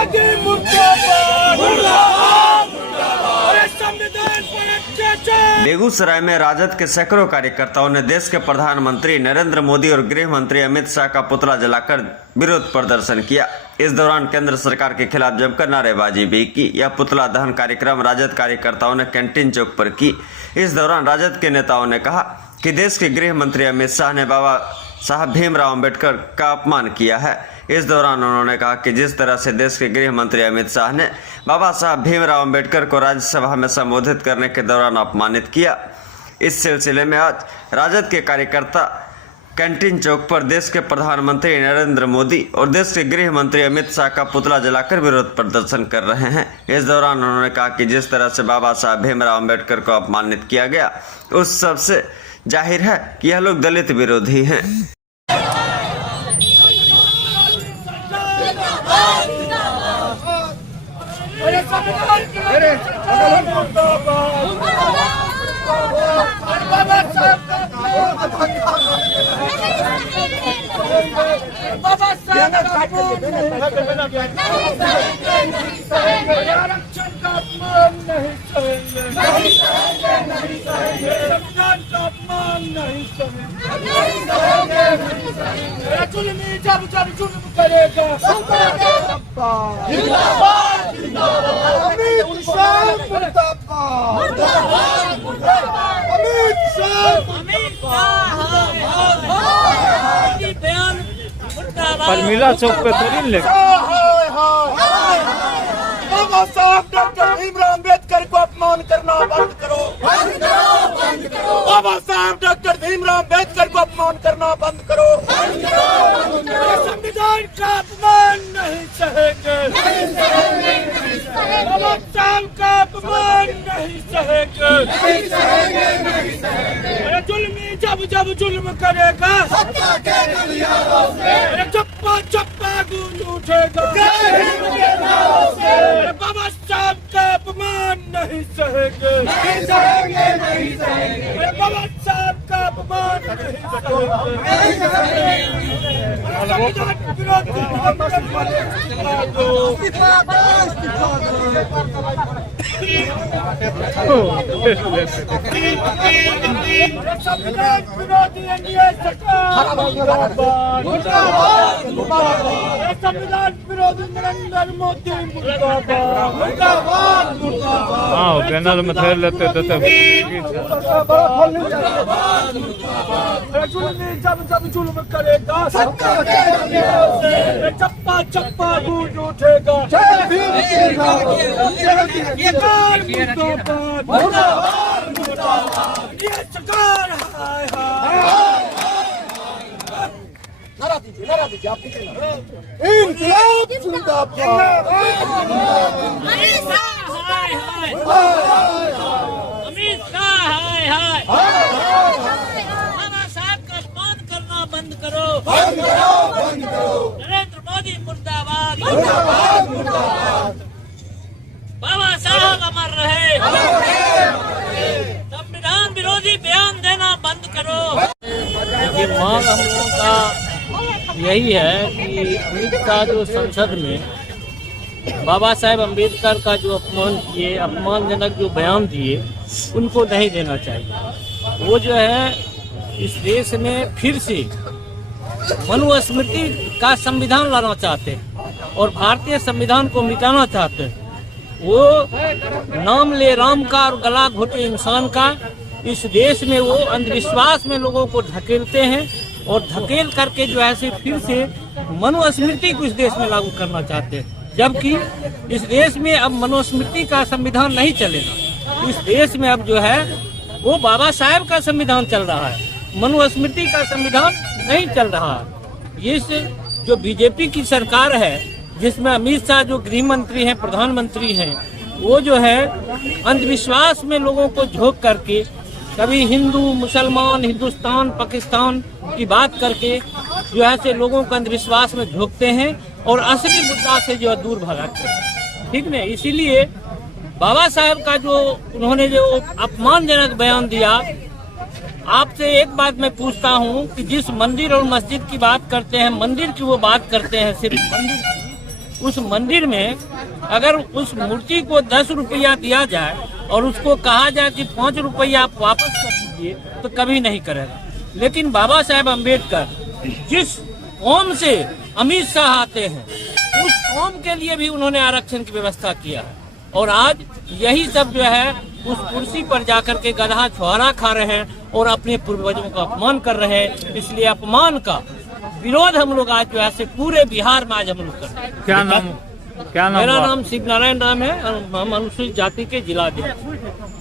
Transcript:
मोदी मुर्दाबाद, मुर्दाबाद, मुर्दाबाद। संविधान पर अत्याचार। बेगूसराय में राजद के सैकड़ों कार्यकर्ताओं ने देश के प्रधानमंत्री नरेंद्र मोदी और गृह मंत्री अमित शाह का पुतला जलाकर विरोध प्रदर्शन किया। इस दौरान केंद्र सरकार के खिलाफ जमकर नारेबाजी भी की। यह पुतला दहन कार्यक्रम राजद कार्यकर्ताओं ने कैंटीन चौक पर की। इस दौरान राजद के नेताओं ने कहा कि देश के गृह मंत्री अमित शाह ने बाबा साहब भीमराव अंबेडकर का अपमान किया है। इस दौरान उन्होंने कहा कि जिस तरह से देश के गृह मंत्री अमित शाह ने बाबा साहब भीमराव अंबेडकर को राज्यसभा में संबोधित करने के दौरान अपमानित किया। इस सिलसिले में आज राजद के कार्यकर्ता कैंटीन चौक पर देश के प्रधानमंत्री नरेंद्र मोदी और देश के गृह मंत्री अमित शाह का पुतला जलाकर विरोध प्रदर्शन कर रहे हैं। इस दौरान उन्होंने कहा कि जिस तरह से बाबा साहब भीमराव अंबेडकर को अपमानित किया गया, उस सबसे जाहिर है कि यह लोग दलित विरोधी हैं। जब जब जुल्म करेगा अमित शाह मुर्दाबाद, अमित शाह परमिला चौक पे थोड़ी ले बाबा साहब डॉक्टर भीमराव अंबेडकर को अपमान करना बंद करो, बाबा साहब डॉक्टर भीमराव अंबेडकर को अपमान करना बंद करो। संविधान का अपमान नहीं सहेंगे, बाबा साहब का अपमान नहीं सहेंगे। जुल्मी जब जब जुल्म करेगा चप्पा चप्पा गूंज उठेगा। बाबा साहब का अपमान नहीं सहेंगे, बाबा साहब का अपमान नहीं संविधान विरोधी एनडीए सरकार, संविधान विरोधी नरेंद्र मोदी मुर्दाबाद, मुर्दाबाद, मुर्दाबाद। हाँ पैनल में थे लेते जब जब जुल्म करेगा चप्पा चप्पा गूंज उठेगा। ये सरकार हाय हाय नारा दीजिए आप इंकलाब जिंदाबाद, अमित शाह हाय हाय, अमित शाह हाय हाय, बाबा साहब का अपमान करना बंद करो, नरेंद्र मोदी मुर्दाबाद, बाबा साहब अमर रहे, संविधान विरोधी बयान देना बंद करो। ये मांग हम लोगों का यही है कि अमित शाह जो संसद में बाबा साहेब अम्बेडकर का जो अपमान किए, अपमानजनक जो बयान दिए, उनको नहीं देना चाहिए। वो जो है इस देश में फिर से मनुस्मृति का संविधान लाना चाहते हैं और भारतीय संविधान को मिटाना चाहते हैं। वो नाम ले राम का और गला घोटे इंसान का इस देश में वो अंधविश्वास में लोगों को धकेलते हैं और धकेल करके जो है फिर से मनुस्मृति को इस देश में लागू करना चाहते हैं। जबकि इस देश में अब मनुस्मृति का संविधान नहीं चलेगा। इस देश में अब जो है वो बाबा साहेब का संविधान चल रहा है, मनुस्मृति का संविधान नहीं चल रहा है। ये जो बीजेपी की सरकार है, जिसमें अमित शाह जो गृह मंत्री हैं, प्रधानमंत्री हैं, वो जो है अंधविश्वास में लोगों को झोंक करके कभी हिंदू मुसलमान, हिंदुस्तान पाकिस्तान की बात करके जो है से लोगों को अंधविश्वास में झोंकते हैं और असली मुद्दा से जो है दूर भगाते हैं। ठीक है, इसीलिए बाबा साहब का जो उन्होंने जो अपमानजनक बयान दिया, आपसे एक बात मैं पूछता हूं कि जिस मंदिर और मस्जिद की बात करते हैं, मंदिर की वो बात करते हैं, सिर्फ मंदिर की, उस मंदिर में अगर उस मूर्ति को 10 रुपया दिया जाए और उसको कहा जाए कि 5 रुपया आप वापस कर दीजिए तो कभी नहीं करेगा। लेकिन बाबा साहेब अम्बेडकर जिस कौम से अमित शाह आते हैं उस कौम के लिए भी उन्होंने आरक्षण की व्यवस्था किया है। और आज यही सब जो है उस कुर्सी पर जाकर के गधा छुहारा खा रहे हैं और अपने पूर्वजों का अपमान कर रहे हैं। इसलिए अपमान का विरोध हम लोग आज जो है से पूरे बिहार में आज हम लोग कर रहे हैं। क्या नाम मेरा नाम शिव नारायण राम है और हम अनुसूचित जाति के जिला अध्यक्ष।